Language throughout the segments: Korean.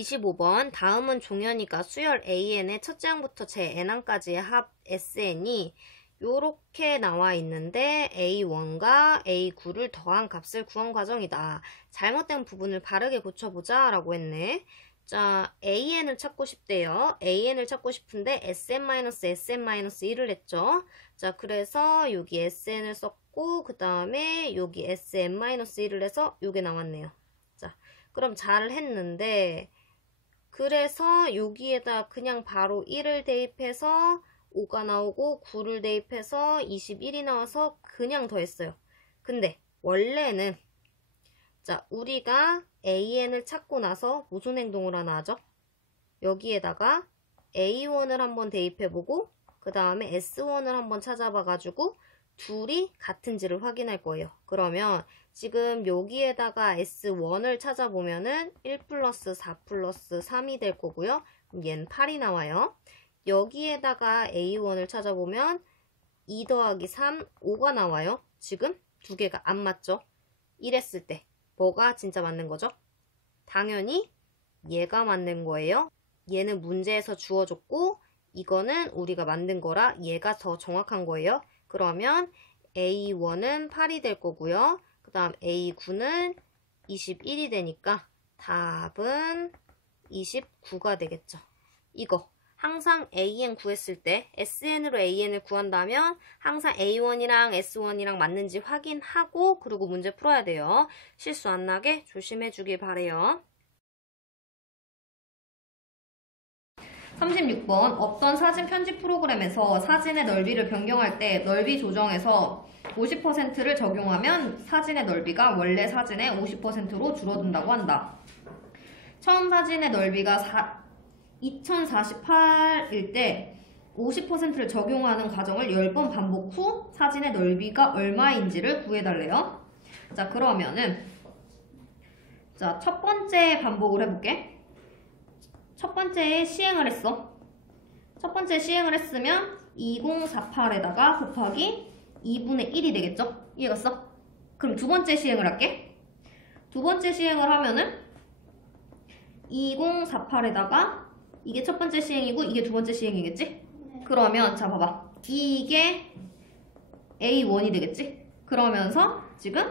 25번 다음은 종현이가 수열 AN의 첫째 항부터 제 N항까지의 합 SN이 요렇게 나와 있는데 A1과 A9를 더한 값을 구한 과정이다. 잘못된 부분을 바르게 고쳐보자 라고 했네. 자, AN을 찾고 싶대요. AN을 찾고 싶은데 SN-SN-1을 했죠. 자, 그래서 여기 SN을 썼고 그 다음에 여기 SN-1을 해서 요게 나왔네요. 자, 그럼 잘 했는데 그래서 여기에다 그냥 바로 1을 대입해서 5가 나오고 9를 대입해서 21이 나와서 그냥 더했어요. 근데 원래는 자, 우리가 AN을 찾고 나서 무슨 행동을 하나 하죠? 여기에다가 A1을 한번 대입해보고 그 다음에 S1을 한번 찾아봐가지고 둘이 같은지를 확인할 거예요. 그러면 지금 여기에다가 S1을 찾아보면은 1 플러스 4 플러스 3이 될 거고요. 그럼 얘는 8이 나와요. 여기에다가 A1을 찾아보면 2 더하기 3, 5가 나와요. 지금 두 개가 안 맞죠? 이랬을 때 뭐가 진짜 맞는 거죠? 당연히 얘가 맞는 거예요. 얘는 문제에서 주어졌고 이거는 우리가 만든 거라 얘가 더 정확한 거예요. 그러면 A1은 8이 될 거고요. 그 다음 A9는 21이 되니까 답은 29가 되겠죠. 이거 항상 AN 구했을 때 SN으로 AN을 구한다면 항상 A1이랑 S1이랑 맞는지 확인하고 그리고 문제 풀어야 돼요. 실수 안 나게 조심해 주길 바래요. 36번 어떤 사진 편집 프로그램에서 사진의 넓이를 변경할 때 넓이 조정에서 50%를 적용하면 사진의 넓이가 원래 사진의 50%로 줄어든다고 한다. 처음 사진의 넓이가 2048일 때 50%를 적용하는 과정을 10번 반복 후 사진의 넓이가 얼마인지를 구해달래요. 자, 그러면은 자, 첫 번째 반복을 해볼게. 첫 번째에 시행을 했어. 첫 번째 시행을 했으면 2048에다가 곱하기 2분의 1이 되겠죠? 이해갔어? 그럼 두 번째 시행을 할게. 두 번째 시행을 하면은 2048에다가 이게 첫 번째 시행이고 이게 두 번째 시행이겠지? 네. 그러면 자 봐봐. 이게 A1이 되겠지? 그러면서 지금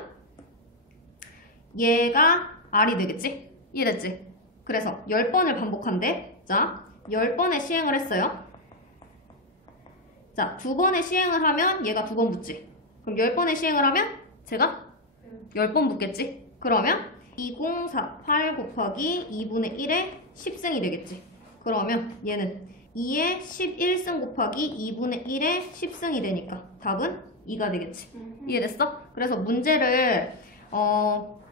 얘가 R이 되겠지? 이해됐지? 그래서 10번을 반복한대. 자, 10번의 시행을 했어요. 자, 두 번의 시행을 하면 얘가 두 번 붙지. 그럼 10번의 시행을 하면 제가 10번 붙겠지? 그러면 2048 곱하기 2분의 1의 10승이 되겠지. 그러면 얘는 2의 11승 곱하기 2분의 1의 10승이 되니까 답은 2가 되겠지. 이해됐어? 그래서 문제를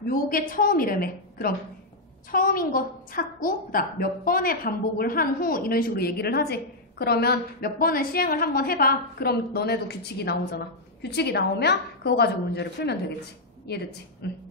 요게 처음이라며. 그럼 처음인 거 찾고 그다음 몇 번의 반복을 한 후 이런 식으로 얘기를 하지. 그러면 몇 번은 시행을 한번 해봐. 그럼 너네도 규칙이 나오잖아. 규칙이 나오면 그거 가지고 문제를 풀면 되겠지. 이해됐지? 응.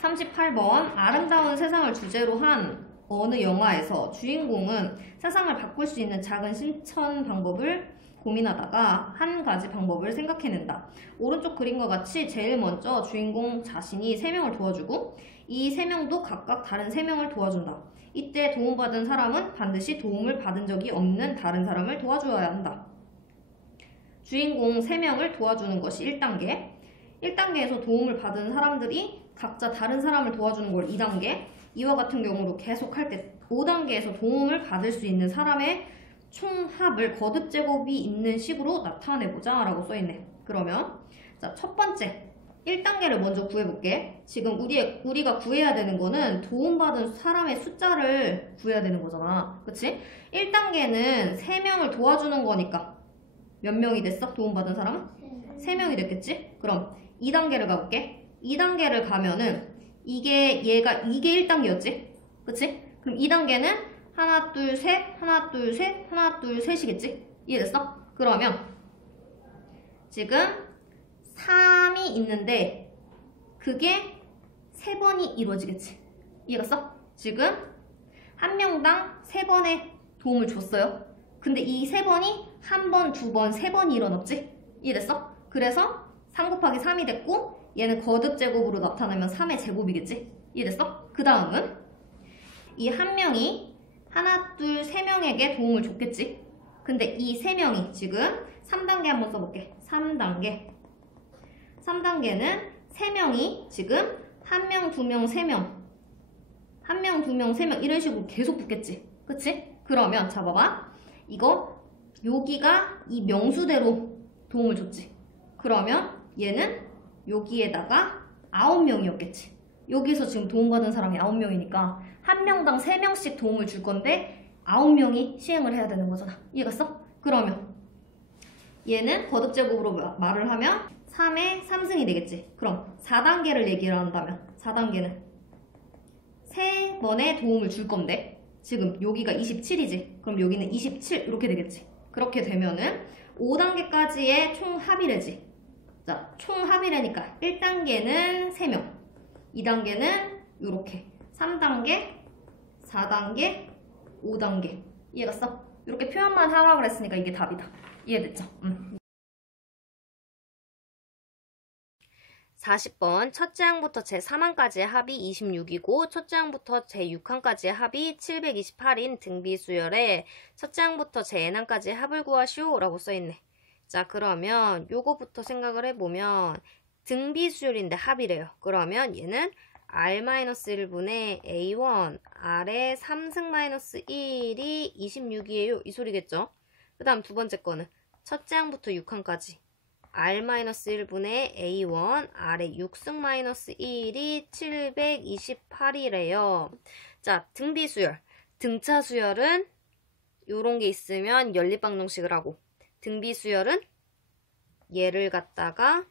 38번 아름다운 세상을 주제로 한 어느 영화에서 주인공은 세상을 바꿀 수 있는 작은 실천 방법을 고민하다가 한 가지 방법을 생각해낸다. 오른쪽 그림과 같이 제일 먼저 주인공 자신이 3명을 도와주고 이 3명도 각각 다른 3명을 도와준다. 이때 도움받은 사람은 반드시 도움을 받은 적이 없는 다른 사람을 도와줘야 한다. 주인공 3명을 도와주는 것이 1단계. 1단계에서 도움을 받은 사람들이 각자 다른 사람을 도와주는 걸 2단계. 이와 같은 경우로 계속 할 때 5단계에서 도움을 받을 수 있는 사람의 총합을 거듭 제곱이 있는 식으로 나타내보자 라고 써있네. 그러면 자, 첫 번째 1단계를 먼저 구해볼게. 지금 우리가 구해야 되는 거는 도움받은 사람의 숫자를 구해야 되는 거잖아. 그치? 1단계는 3명을 도와주는 거니까 몇 명이 됐어? 도움받은 사람은? 3명이 됐겠지? 그럼 2단계를 가볼게. 2단계를 가면은 이게 1단계였지? 그치? 그럼 2단계는 하나, 둘, 셋, 하나, 둘, 셋, 하나, 둘, 셋이겠지? 이해됐어? 그러면 지금 3이 있는데 그게 3번이 이루어지겠지? 이해갔어? 지금 한 명당 3번의 도움을 줬어요. 근데 이 3번이 한 번, 두 번, 3번이 일어났지? 이해됐어? 그래서 3 곱하기 3이 됐고 얘는 거듭 제곱으로 나타나면 3의 제곱이겠지? 이해됐어? 그 다음은 이 한 명이 하나, 둘, 세 명에게 도움을 줬겠지? 근데 이 세 명이 지금 3단계 한번 써볼게. 3단계는 세 명이 지금 한 명, 두 명, 세 명, 한 명, 두 명, 세 명 이런 식으로 계속 붙겠지? 그치? 그러면 자 봐봐. 이거 여기가 이 명수대로 도움을 줬지. 그러면 얘는 여기에다가 9명이었겠지. 여기서 지금 도움받은 사람이 9명이니까 한 명당 3명씩 도움을 줄 건데 9명이 시행을 해야 되는 거잖아. 이해갔어? 그러면 얘는 거듭제곱으로 말을 하면 3의 3승이 되겠지. 그럼 4단계를 얘기를 한다면 4단계는 3번의 도움을 줄 건데 지금 여기가 27이지. 그럼 여기는 27 이렇게 되겠지. 그렇게 되면은 5단계까지의 총 합의래지. 자, 총 합의래니까 1단계는 3명, 2단계는 이렇게 3단계, 4단계, 5단계. 이해갔어? 이렇게 표현만 하라 그랬으니까 이게 답이다. 이해됐죠? 40번 첫째 항부터 제3항까지의 합이 26이고 첫째 항부터 제6항까지의 합이 728인 등비수열에 첫째 항부터 제 n항까지의 합을 구하시오 라고 써있네. 자, 그러면 요거부터 생각을 해보면 등비수열인데 합이래요. 그러면 얘는 R-1분의 A1 R의 3승-1이 26이에요. 이 소리겠죠? 그 다음 두 번째 거는 첫째 항부터 6항까지 R-1분의 A1 R의 6승-1이 728이래요. 자, 등비수열. 등차수열은 요런 게 있으면 연립방정식을 하고 등비수열은 얘를 갖다가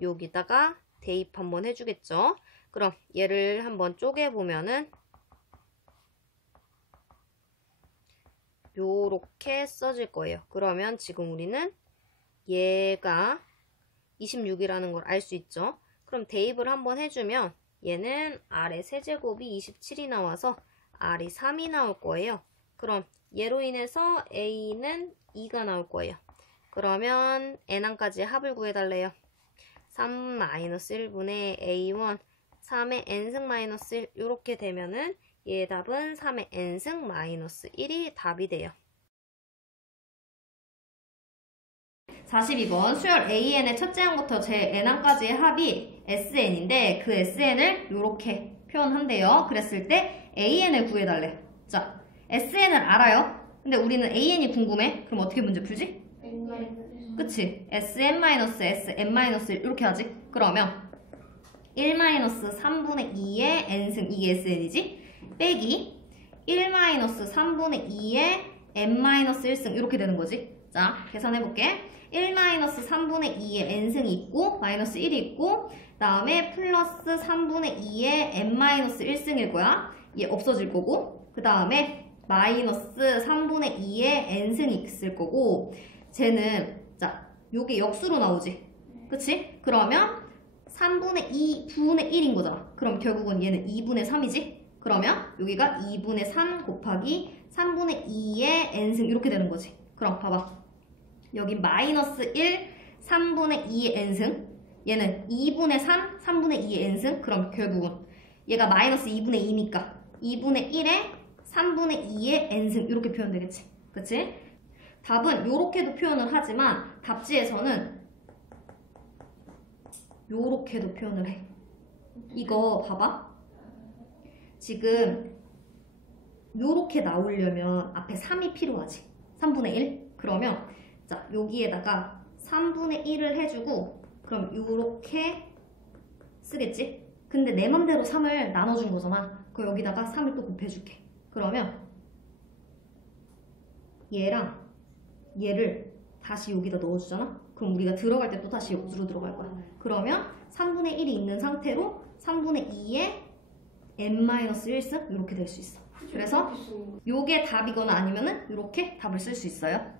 여기다가 대입 한번 해주겠죠. 그럼 얘를 한번 쪼개보면은 요렇게 써질 거예요. 그러면 지금 우리는 얘가 26이라는 걸 알 수 있죠. 그럼 대입을 한번 해주면 얘는 R의 세제곱이 27이 나와서 R이 3이 나올 거예요. 그럼 얘로 인해서 A는 2가 나올 거예요. 그러면 n항까지 합을 구해달래요. 3-1분의 A1 3의 n승-1 이렇게 되면은 얘의 답은 3의 n승-1이 답이 돼요. 42번 수열 AN의 첫째 항부터 제 n항까지의 합이 SN인데 그 SN을 이렇게 표현한대요. 그랬을 때 AN을 구해달래. 자, SN을 알아요. 근데 우리는 AN이 궁금해. 그럼 어떻게 문제 풀지? 그치? Sn-SN-1 이렇게 하지? 그러면 1-3분의 2의 n승 이게 SN이지? 빼기 1-3분의 2의 n-1승 이렇게 되는 거지? 자, 계산해볼게. 1-3분의 2의 n승이 있고 마이너스 1이 있고 다음에 플러스 3분의 2의 n-1승일 거야. 얘 없어질 거고 그 다음에 마이너스 3분의 2의 n승이 있을 거고 쟤는 자 요게 역수로 나오지. 그치? 그러면 3분의 2분의 1인 거잖아. 그럼 결국은 얘는 2분의 3이지? 그러면 여기가 2분의 3 곱하기 3분의 2의 n승 이렇게 되는 거지. 그럼 봐봐. 여기 마이너스 1, 3분의 2의 n승 얘는 2분의 3, 3분의 2의 n승 그럼 결국은 얘가 마이너스 2분의 2니까 2분의 1에 3분의 2의 n승 이렇게 표현되겠지. 그치? 답은 요렇게도 표현을 하지만 답지에서는 요렇게도 표현을 해. 이거 봐봐. 지금 요렇게 나오려면 앞에 3이 필요하지. 3분의 1? 그러면 자 여기에다가 3분의 1을 해주고 그럼 요렇게 쓰겠지? 근데 내 맘대로 3을 나눠준 거잖아. 그럼 여기다가 3을 또 곱해줄게. 그러면 얘랑 얘를 다시 여기다 넣어주잖아? 그럼 우리가 들어갈 때 또 다시 역수로 들어갈 거야. 그러면 3분의 1이 있는 상태로 3분의 2의 n-1승 이렇게 될 수 있어. 그래서 요게 답이거나 아니면은 이렇게 답을 쓸 수 있어요.